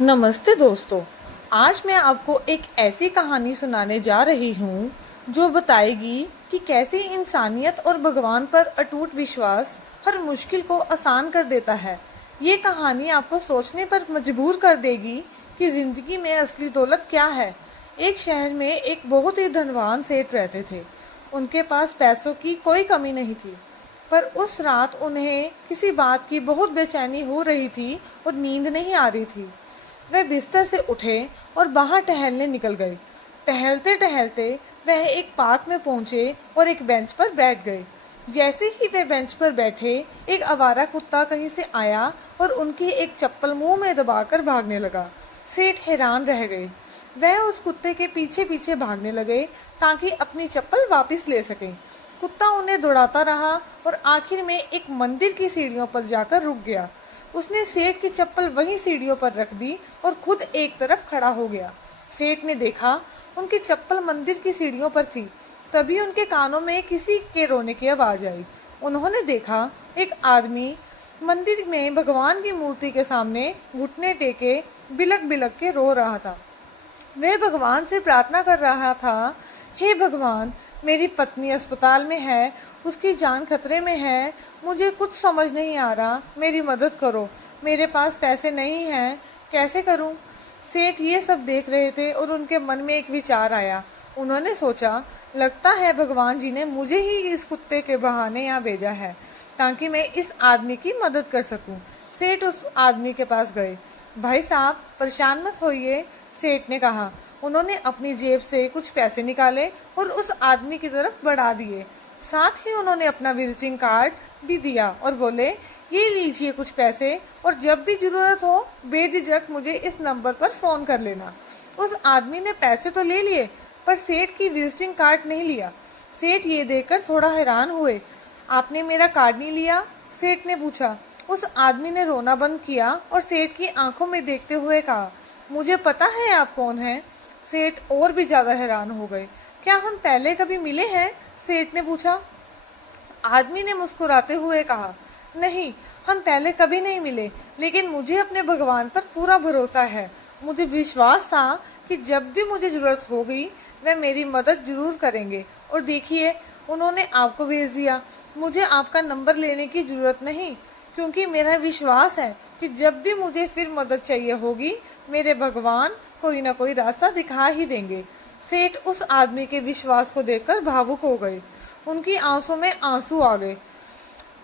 नमस्ते दोस्तों। आज मैं आपको एक ऐसी कहानी सुनाने जा रही हूँ जो बताएगी कि कैसे इंसानियत और भगवान पर अटूट विश्वास हर मुश्किल को आसान कर देता है। ये कहानी आपको सोचने पर मजबूर कर देगी कि ज़िंदगी में असली दौलत क्या है। एक शहर में एक बहुत ही धनवान सेठ रहते थे। उनके पास पैसों की कोई कमी नहीं थी, पर उस रात उन्हें किसी बात की बहुत बेचैनी हो रही थी और नींद नहीं आ रही थी। वे बिस्तर से उठे और बाहर टहलने निकल गए। टहलते टहलते वह एक पार्क में पहुंचे और एक बेंच पर बैठ गए। जैसे ही वे बेंच पर बैठे, एक आवारा कुत्ता कहीं से आया और उनकी एक चप्पल मुंह में दबाकर भागने लगा। सेठ हैरान रह गए। वह उस कुत्ते के पीछे पीछे भागने लगे ताकि अपनी चप्पल वापस ले सकें। कुत्ता उन्हें दौड़ाता रहा और आखिर में एक मंदिर की सीढ़ियों पर जाकर रुक गया। उसने सेठ की चप्पल वहीं सीढ़ियों पर रख दी और खुद एक तरफ खड़ा हो गया। सेठ ने देखा उनकी चप्पल मंदिर की सीढ़ियों पर थी। तभी उनके कानों में किसी के रोने की आवाज़ आई। उन्होंने देखा एक आदमी मंदिर में भगवान की मूर्ति के सामने घुटने टेके बिलक बिलक के रो रहा था। वह भगवान से प्रार्थना कर रहा था, हे भगवान, मेरी पत्नी अस्पताल में है, उसकी जान खतरे में है, मुझे कुछ समझ नहीं आ रहा, मेरी मदद करो, मेरे पास पैसे नहीं हैं, कैसे करूं? सेठ ये सब देख रहे थे और उनके मन में एक विचार आया। उन्होंने सोचा, लगता है भगवान जी ने मुझे ही इस कुत्ते के बहाने यहाँ भेजा है ताकि मैं इस आदमी की मदद कर सकूं। सेठ उस आदमी के पास गए। भाई साहब, परेशान मत होइए, सेठ ने कहा। उन्होंने अपनी जेब से कुछ पैसे निकाले और उस आदमी की तरफ बढ़ा दिए। साथ ही उन्होंने अपना विजिटिंग कार्ड भी दिया और बोले, ये लीजिए कुछ पैसे और जब भी ज़रूरत हो बेझिझक मुझे इस नंबर पर फ़ोन कर लेना। उस आदमी ने पैसे तो ले लिए पर सेठ की विजिटिंग कार्ड नहीं लिया। सेठ ये देखकर थोड़ा हैरान हुए। आपने मेरा कार्ड नहीं लिया? सेठ ने पूछा। उस आदमी ने रोना बंद किया और सेठ की आंखों में देखते हुए कहा, मुझे पता है आप कौन हैं। सेठ और भी ज़्यादा हैरान हो गए। क्या हम पहले कभी मिले हैं? सेठ ने पूछा। आदमी ने मुस्कुराते हुए कहा, नहीं, हम पहले कभी नहीं मिले, लेकिन मुझे अपने भगवान पर पूरा भरोसा है। मुझे विश्वास था कि जब भी मुझे ज़रूरत होगी वह मेरी मदद ज़रूर करेंगे। और देखिए, उन्होंने आपको भेज दिया। मुझे आपका नंबर लेने की ज़रूरत नहीं, क्योंकि मेरा विश्वास है कि जब भी मुझे फिर मदद चाहिए होगी मेरे भगवान कोई ना कोई रास्ता दिखा ही देंगे। सेठ उस आदमी के विश्वास को देखकर भावुक हो गए। उनकी आंसू में आंसू आ गए।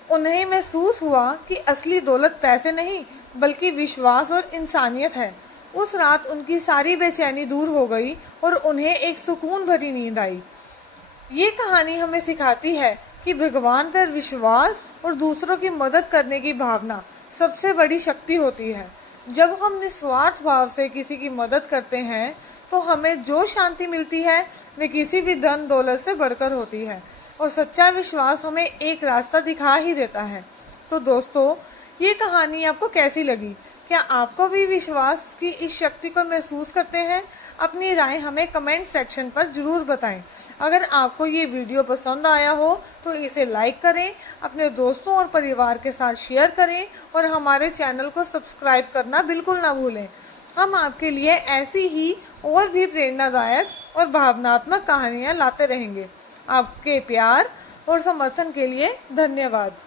उन्हें महसूस हुआ कि असली दौलत पैसे नहीं बल्कि विश्वास और इंसानियत है। उस रात उनकी सारी बेचैनी दूर हो गई और उन्हें एक सुकून भरी नींद आई। ये कहानी हमें सिखाती है कि भगवान पर विश्वास और दूसरों की मदद करने की भावना सबसे बड़ी शक्ति होती है। जब हम निस्वार्थ भाव से किसी की मदद करते हैं तो हमें जो शांति मिलती है वे किसी भी धन दौलत से बढ़कर होती है और सच्चा विश्वास हमें एक रास्ता दिखा ही देता है। तो दोस्तों, ये कहानी आपको कैसी लगी? क्या आपको भी विश्वास की इस शक्ति को महसूस करते हैं? अपनी राय हमें कमेंट सेक्शन पर ज़रूर बताएं। अगर आपको ये वीडियो पसंद आया हो तो इसे लाइक करें, अपने दोस्तों और परिवार के साथ शेयर करें और हमारे चैनल को सब्सक्राइब करना बिल्कुल ना भूलें। हम आपके लिए ऐसी ही और भी प्रेरणादायक और भावनात्मक कहानियाँ लाते रहेंगे। आपके प्यार और समर्थन के लिए धन्यवाद।